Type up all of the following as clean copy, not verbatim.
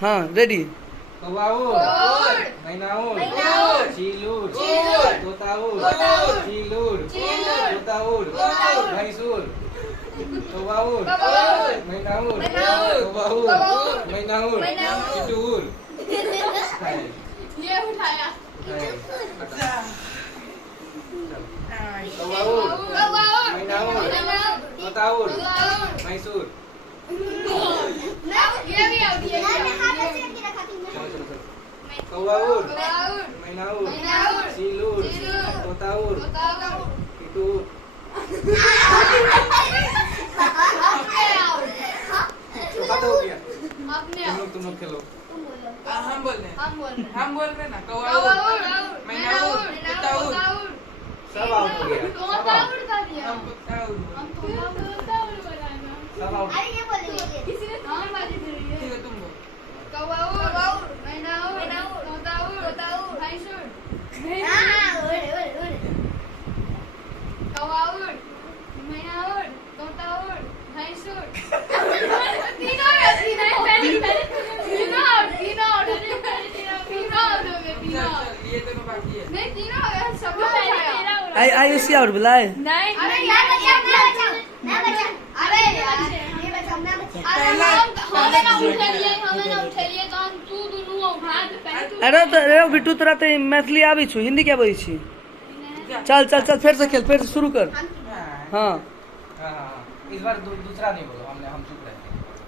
हाँ रेडी। कौवा उड़, मैना उड़, चील उड़, तोता उड़, चील उड़, तोता उड़, भैंस उड़, कौवा उड़, मैना उड़, कौवा उड़, मैना उड़, चिट्टू उड़। ये उठाया। कौवा उड़, मैना उड़, तोता उड़, भैंस उड़। ये भी आउट ये। कौवा उड़, मैना उड़, चील उड़, तोता उड़, चिट्टू उड़। खत्म हो गया। तुम लोग खेलो। हम बोल रहे हैं। हम बोल रहे हैं ना। कौवा कौवा उड़, उड़, मैना उड़, तोता उड़। सब आउट हो गया। तोता उड़ का दिया। हम तोता उड़। हम तोता उड़ बोला ना। सब आउट। किसी ने कौन बाजी दे रही है? ठीक है तुम बोल। कौवा उड़, मैना उड़, तोता उड़, भैंस उड़। कौवा उड़, मैना उड़, तोता उड़, भैंस उड़। तीनों हो गए, तीनों हो गए, तीनों out हो गए, तीनों out। चल, ये दोनों बाकी है। नहीं तीनों हो गए, सब लोग उठाया। आई उसी आउट बुलाए। नहीं अरे यार बचा अरे यार ये बचा मैं बचा अरे हमें ना उठा लिए तो हम तू दोनों भाग पहले तू अरे तो अरे बिट्टू तोरा तो मैथिली आबी छु, हिंदी क्या बोली छी? चल चल चल फिर से खेल, फिर से शुरू कर। हाँ हाँ, इस बार दूसरा नहीं बोलो, हम चुप रहे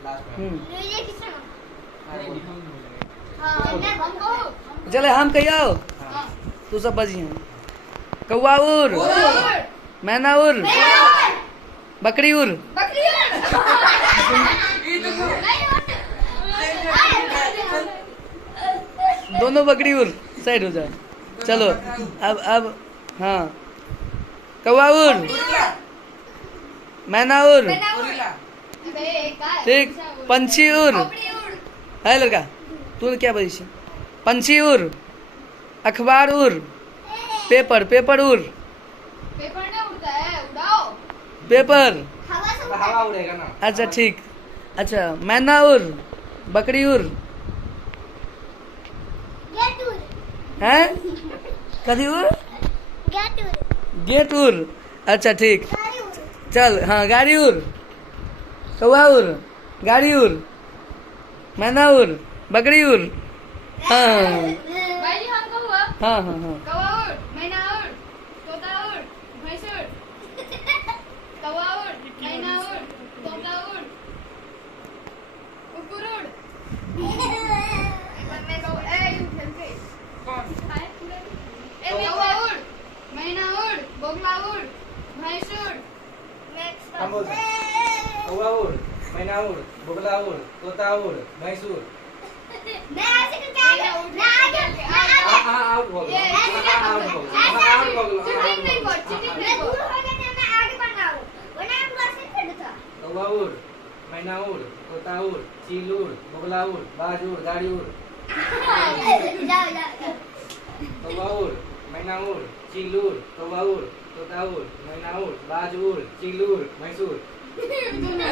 लास्ट में। ये किसने अरे हम बोलेंगे। हां हमको चले हम कहियो हाँ। तू सब बजी हैं। कौवा उड़, मैना उड़, बकरी उड़। बकरी दोनों बकरी उड़ साइड हो जाए। चलो अब हाँ कौवा उड़, मैना उड़, ठीक। पंछी उड़ है लड़का, तू क्या बोली छी? पंछी उड़, अखबार उड़, पेपर उड़, पेपर नहीं उड़ता है, उड़ाओ पेपर। हवा उड़ेगा ना। अच्छा ठीक। अच्छा मैना उड़, बकरी उड़, हैं कभी उड़, गेट उड़। अच्छा ठीक। चल हाँ गाड़ी उड़, कौवा उड़, गाड़ी उड़, मैना उड़, बकरी उड़। हाँ भाई हम कौवा हाँ हाँ हाँ कौवा उड़, मैना उड़, तोता उड़, भैंस उड़। कौवा उड़, मैना उड़, तोता उड़, कुकुर उड़। मैं कौवा ए यू खेल के कौन? ए कौवा उड़, मैना उड़, बोगला उड़, भैंस उड़। हम बोलते हैं। कौवा उड़, मैना उड़, बोगला उड़, तोता उड़, भैंस उड़। मैं ऐसे करके आगे आउट हो गया। आउट हो गया। चीटिंग नहीं कर मैं दूर हो गया मैं आगे बढ़ रहा हूं वरना हम बस नहीं खड़ा था। कौवा उड़, मैना उड़, तोता उड़, चील उड़, बोगला उड़, बाज उड़, गाड़ी उड़। कौवा उड़, मैना उड़, चील उड़, कौवा उड़, तोता उड़, मैना उड़, बाज उड़, चील उड़, भैंस उड़। दोनों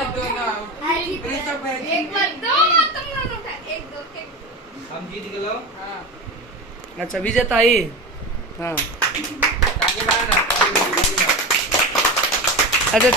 ये सब है। एक बार दो तुम दोनों का एक दो हम जीत गए। हाँ। अच्छा विजेता आई। हाँ ताकि बाहर ना। अच्छा चल।